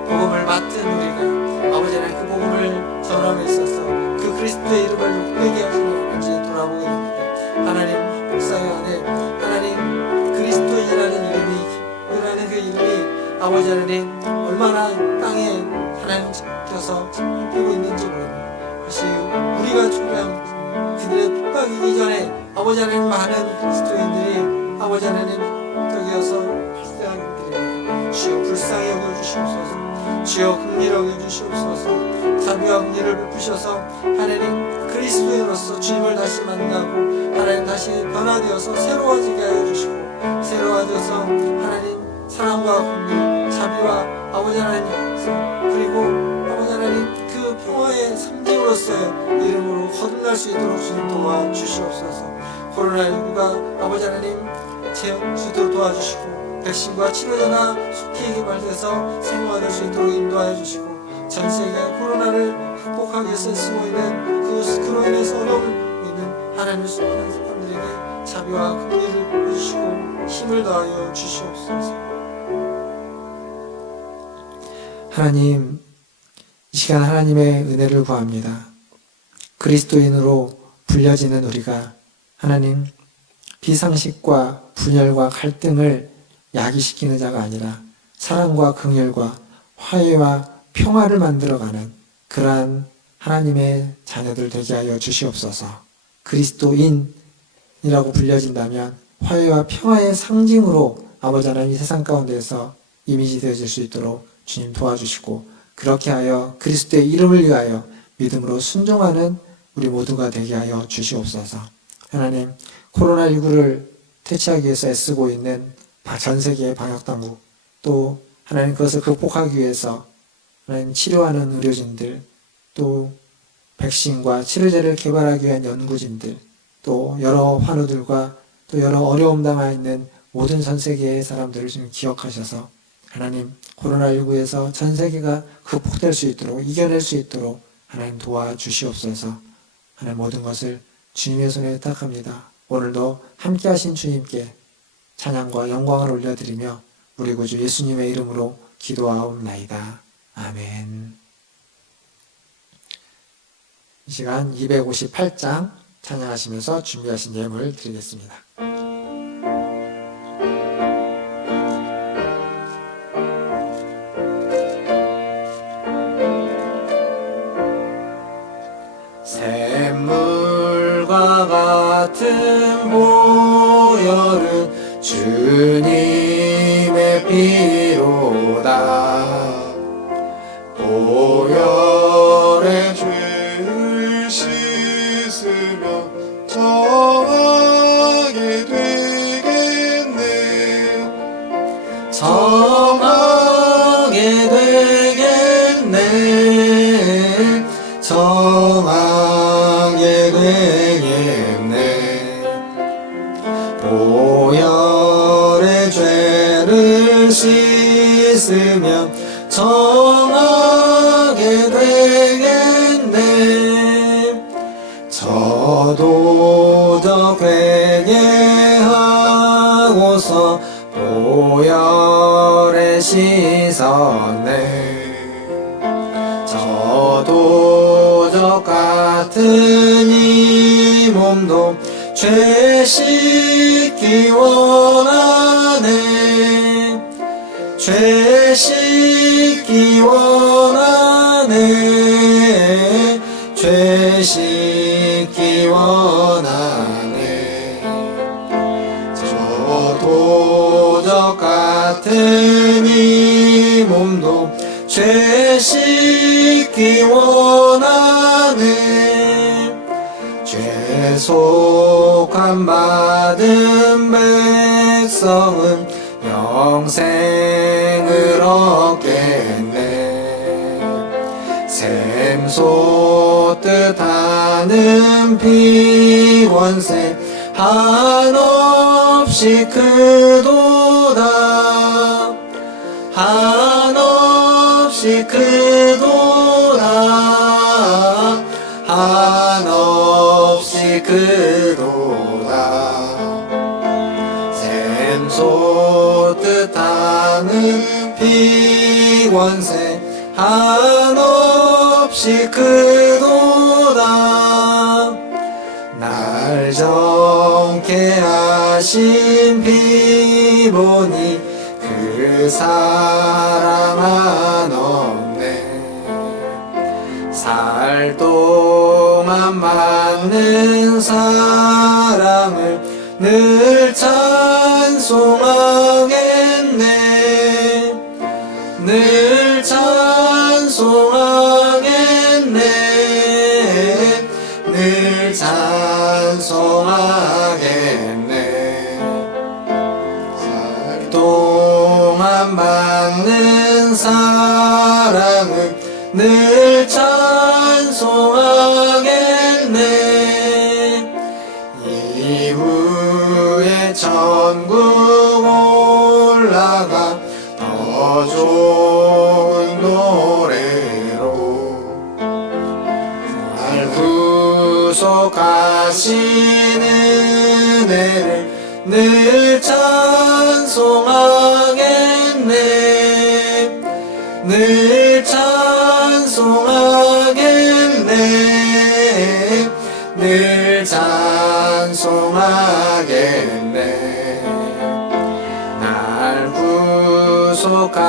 복음을 맡은 우리가, 아버지 하나님 그 복음을 전함에 있어서 그 그리스도의 이름을 높게 하시는 있는지 돌아보게 됩니다. 하나님 역사의 안에 하나님 그리스도인이라는 이름이 아버지 하나님 얼마나 땅에 하나님께서 살피고 있는지 모릅니다. 그것이 우리가 초래한 그들의 핍박이기 전에 아버지 하나님 많은 그리스도인들이 아버지 하나님 저기여서 발생하게 드립니다. 주여 불쌍히 여겨주시옵소서. 주여 긍휼히 여겨주시옵소서. 자비와 긍휼을 베푸셔서 하나님 그리스도인으로서 주님을 다시 만나고 하나님 다시 변화되어서 새로워지게 하여 주시고 새로워져서 하나님 사랑과 긍휼 자비와 아버지 하나님 그리고 아버지 하나님 그 평화의 상징으로서의 이름으로 거듭날 수 있도록 주님 도와주시옵소서. 코로나19가 아버지 하나님 주도 도와주시고 백신과 치료제가 속히 개발돼서 생활할 수 있도록 인도하여 주시고 전 세계 코로나를 극복하기 위해서 쓰고 있는 그로 인해서 어려움을 있는 하나님의 수많은 사람들에게 자비와 긍휼을 해주시고 힘을 더하여 주시옵소서. 하나님, 이 시간 하나님의 은혜를 구합니다. 그리스도인으로 불려지는 우리가 하나님 비상식과 분열과 갈등을 야기시키는 자가 아니라 사랑과 긍휼과 화해와 평화를 만들어가는 그러한 하나님의 자녀들 되게 하여 주시옵소서. 그리스도인이라고 불려진다면 화해와 평화의 상징으로 아버지 하나님 이 세상 가운데서 이미지 되어질 수 있도록 주님 도와주시고 그렇게 하여 그리스도의 이름을 위하여 믿음으로 순종하는 우리 모두가 되게 하여 주시옵소서. 하나님, 코로나19를 퇴치하기 위해서 애쓰고 있는 전 세계의 방역당국, 또 하나님 그것을 극복하기 위해서 하나님 치료하는 의료진들, 또 백신과 치료제를 개발하기 위한 연구진들, 또 여러 환우들과 또 여러 어려움 당하 있는 모든 전 세계의 사람들을 지금 기억하셔서 하나님 코로나19에서 전 세계가 극복될 수 있도록 이겨낼 수 있도록 하나님 도와주시옵소서. 하나님 모든 것을 주님의 손에 의탁합니다. 오늘도 함께 하신 주님께 찬양과 영광을 올려드리며 우리 구주 예수님의 이름으로 기도하옵나이다. 아멘. 이 시간 258장 찬양하시면서 준비하신 예물 드리겠습니다. 샘물과 같은 보혈은 주님의 피로다. 보혈의 죄를 씻으며 정하게 되겠네. 정하게 되겠네. 정하게 되겠네. 보혈의 죄를 씻으면 정하게 되겠네. 저도적 회개하고서 보혈에 씻었네. 저도적 같은 이 몸도 죄 씻기 원하네. 죄 씻기 원하네. 죄 씻기 원하네. 저도적 같은 이 몸도 죄 씻기 원하네. 죄속함 받은 백성은 영생을 얻겠네. 샘 솟듯 하는 피원세 한없이 크도다. 한없이 크도다. 한없이 크도다. 샘 솟듯 하는 피원세 한없이 크도다. 날 정케 하신 비 보니 그 사랑 한없네. 살 동안 받는 사랑을 늘 찬송하겠네. 늘 찬송하겠네. 늘 찬송하겠네. 살 동안 받는 사랑을 늘 찬송하겠네. 이후에 천국 올라가 더 좋은 노래로 날 구속하신 은혜를 늘 찬송하겠네. 늘 찬송하겠네. 늘 찬송하겠네. 날 구속하신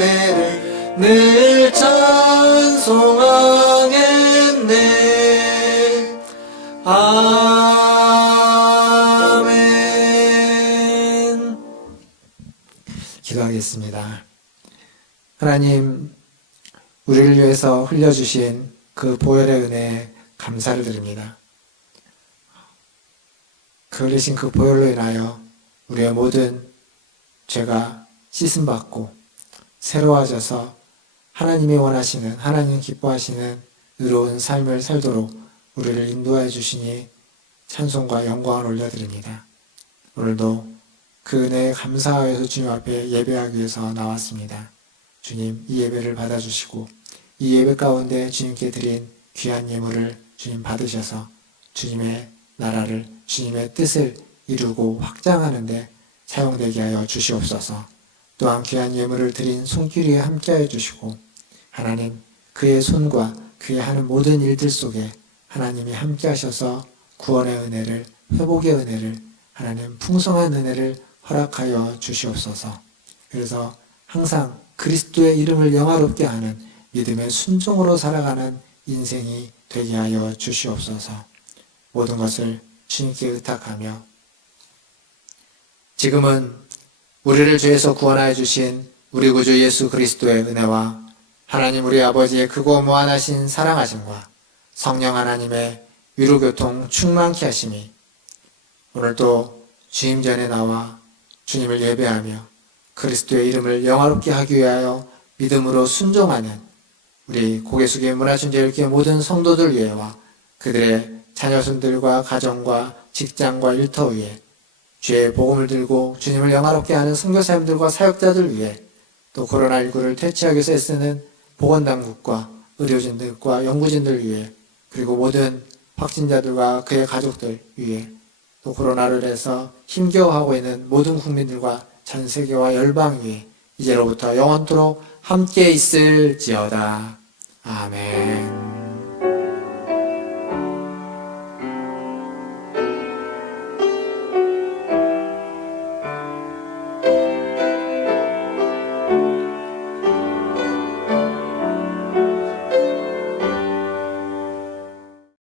은혜를 늘 찬송하겠네. 아멘. 기도하겠습니다. 하나님, 우리를 위해서 흘려주신 그 보혈의 은혜에 감사를 드립니다. 그 흘리신 그 보혈로 인하여 우리의 모든 죄가 씻음받고 새로워져서 하나님이 원하시는, 하나님 기뻐하시는 의로운 삶을 살도록 우리를 인도하여 주시니 찬송과 영광을 올려드립니다. 오늘도 그 은혜에 감사하여서 주님 앞에 예배하기 위해서 나왔습니다. 주님, 이 예배를 받아주시고 이 예배 가운데 주님께 드린 귀한 예물을 주님 받으셔서 주님의 나라를, 주님의 뜻을 이루고 확장하는 데 사용되게 하여 주시옵소서. 또한 귀한 예물을 드린 손길 위에 함께하여 주시고 하나님, 그의 손과 그의 하는 모든 일들 속에 하나님이 함께하셔서 구원의 은혜를, 회복의 은혜를, 하나님 풍성한 은혜를 허락하여 주시옵소서. 그래서 항상 그리스도의 이름을 영화롭게 하는 믿음의 순종으로 살아가는 인생이 되게 하여 주시옵소서. 모든 것을 주님께 의탁하며 지금은 우리를 죄에서 구원하여 주신 우리 구주 예수 그리스도의 은혜와 하나님 우리 아버지의 크고 무한하신 사랑하심과 성령 하나님의 위로교통 충만케 하심이 오늘도 주임 전에 나와 주님을 예배하며 그리스도의 이름을 영화롭게 하기 위하여 믿음으로 순종하는 우리 고개 숙여 문화춘제일교회 모든 성도들 위해와 그들의 자녀손들과 가정과 직장과 일터 위에 주의 복음을 들고 주님을 영화롭게 하는 선교사님들과 사역자들 위해 또 코로나19를 퇴치하기 위해서 애쓰는 보건당국과 의료진들과 연구진들 위해 그리고 모든 확진자들과 그의 가족들 위해 또 코로나를 해서 힘겨워하고 있는 모든 국민들과 전 세계와 열방 위에 이제로부터 영원토록 함께 있을지어다. 아멘.